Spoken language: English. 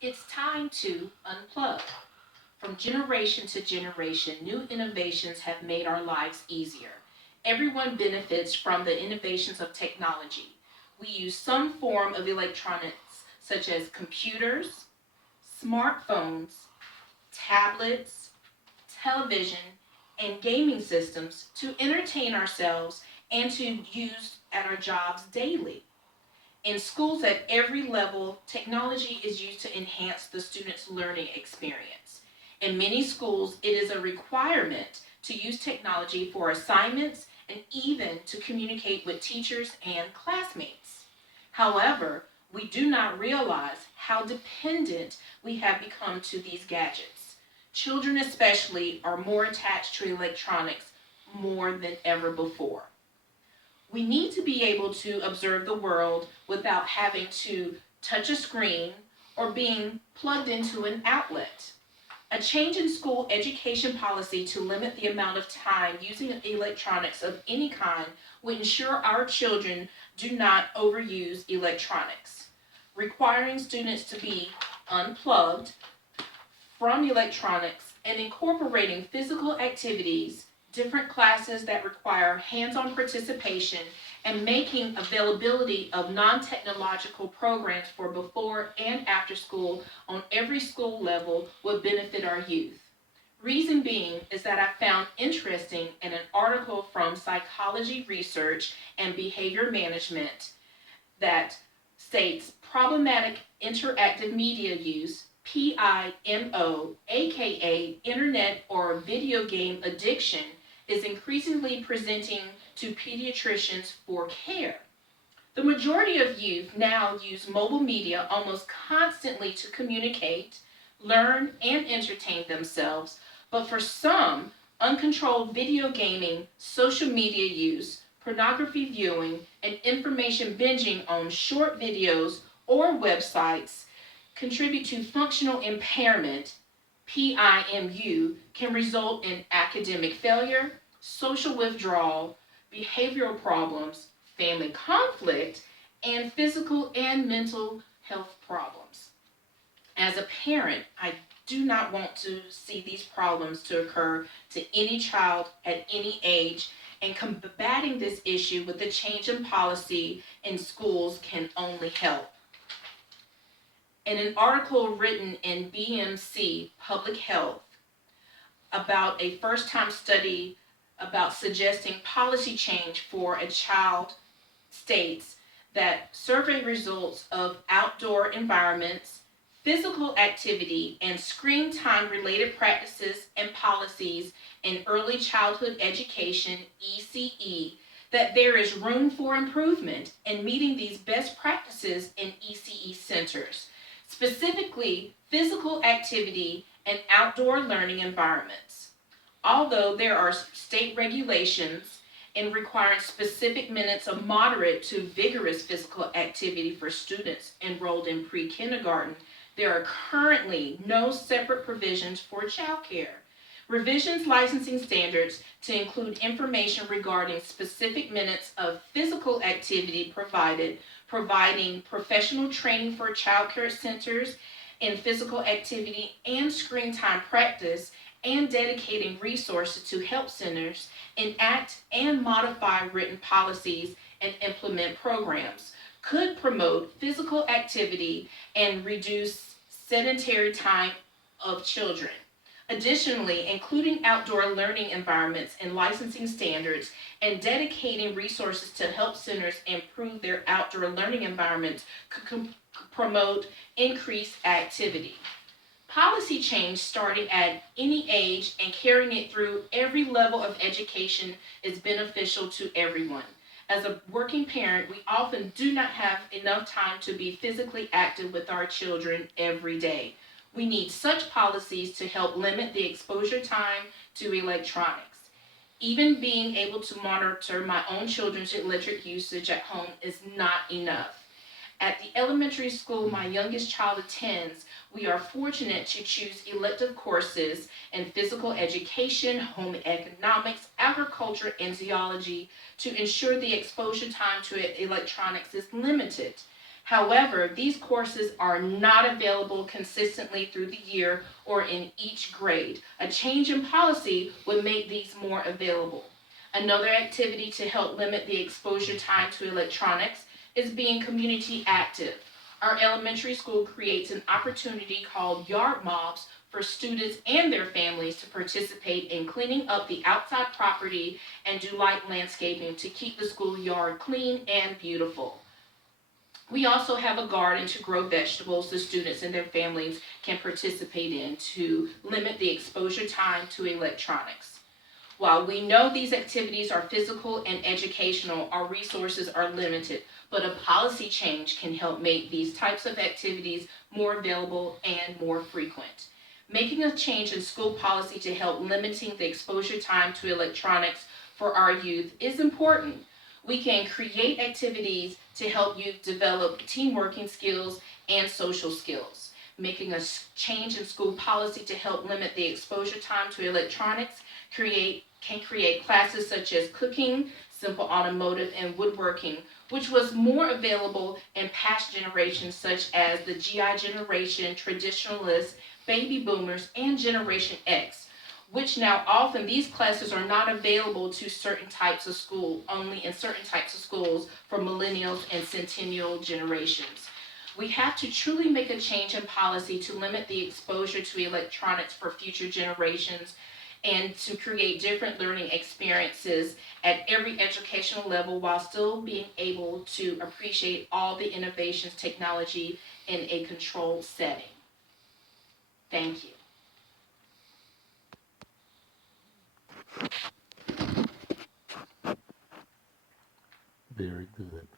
It's time to unplug. From generation to generation, new innovations have made our lives easier. Everyone benefits from the innovations of technology. We use some form of electronics, such as computers, smartphones, tablets, television, and gaming systems to entertain ourselves and to use at our jobs daily. In schools at every level, technology is used to enhance the student's learning experience. In many schools, it is a requirement to use technology for assignments and even to communicate with teachers and classmates. However, we do not realize how dependent we have become to these gadgets. Children, especially, are more attached to electronics more than ever before. We need to be able to observe the world without having to touch a screen or being plugged into an outlet. A change in school education policy to limit the amount of time using electronics of any kind would ensure our children do not overuse electronics. Requiring students to be unplugged from electronics and incorporating physical activities, different classes that require hands-on participation, and making availability of non-technological programs for before and after school on every school level would benefit our youth. Reason being is that I found interesting in an article from Psychology Research and Behavior Management that states problematic interactive media use, PIMO, aka internet or video game addiction, is increasingly presenting to pediatricians for care. The majority of youth now use mobile media almost constantly to communicate, learn, and entertain themselves, but for some, uncontrolled video gaming, social media use, pornography viewing, and information binging on short videos or websites contribute to functional impairment, PIMU, can result in academic failure, social withdrawal, behavioral problems, family conflict, and physical and mental health problems. As a parent, I do not want to see these problems to occur to any child at any age, and combating this issue with a change in policy in schools can only help. In an article written in BMC Public Health about a first time study about suggesting policy change for a child, states that survey results of outdoor environments, physical activity, and screen time related practices and policies in early childhood education, ECE, that there is room for improvement in meeting these best practices in ECE centers, specifically physical activity and outdoor learning environments. Although there are state regulations in requiring specific minutes of moderate to vigorous physical activity for students enrolled in pre-kindergarten, there are currently no separate provisions for childcare. Revisions licensing standards to include information regarding specific minutes of physical activity provided, providing professional training for childcare centers in physical activity and screen time practice, and dedicating resources to help centers enact and modify written policies and implement programs could promote physical activity and reduce sedentary time of children. Additionally, including outdoor learning environments and licensing standards and dedicating resources to help centers improve their outdoor learning environments could promote increased activity. Policy change starting at any age and carrying it through every level of education is beneficial to everyone. As a working parent, we often do not have enough time to be physically active with our children every day. We need such policies to help limit the exposure time to electronics. Even being able to monitor my own children's electric usage at home is not enough. At the elementary school my youngest child attends, we are fortunate to choose elective courses in physical education, home economics, agriculture, and zoology to ensure the exposure time to electronics is limited. However, these courses are not available consistently through the year or in each grade. A change in policy would make these more available. Another activity to help limit the exposure time to electronics is being community active. Our elementary school creates an opportunity called Yard Mobs for students and their families to participate in cleaning up the outside property and do light landscaping to keep the schoolyard clean and beautiful. We also have a garden to grow vegetables the students and their families can participate in to limit the exposure time to electronics. While we know these activities are physical and educational, our resources are limited, but a policy change can help make these types of activities more available and more frequent. Making a change in school policy to help limiting the exposure time to electronics for our youth is important. We can create activities to help youth develop team working skills and social skills. Making a change in school policy to help limit the exposure time to electronics can create classes such as cooking, simple automotive, and woodworking, which was more available in past generations such as the GI generation, traditionalists, baby boomers, and Generation X, which now often these classes are not available to certain types of school, only in certain types of schools for millennials and centennial generations. We have to truly make a change in policy to limit the exposure to electronics for future generations and to create different learning experiences at every educational level while still being able to appreciate all the innovations technology in a controlled setting. Thank you. Very good.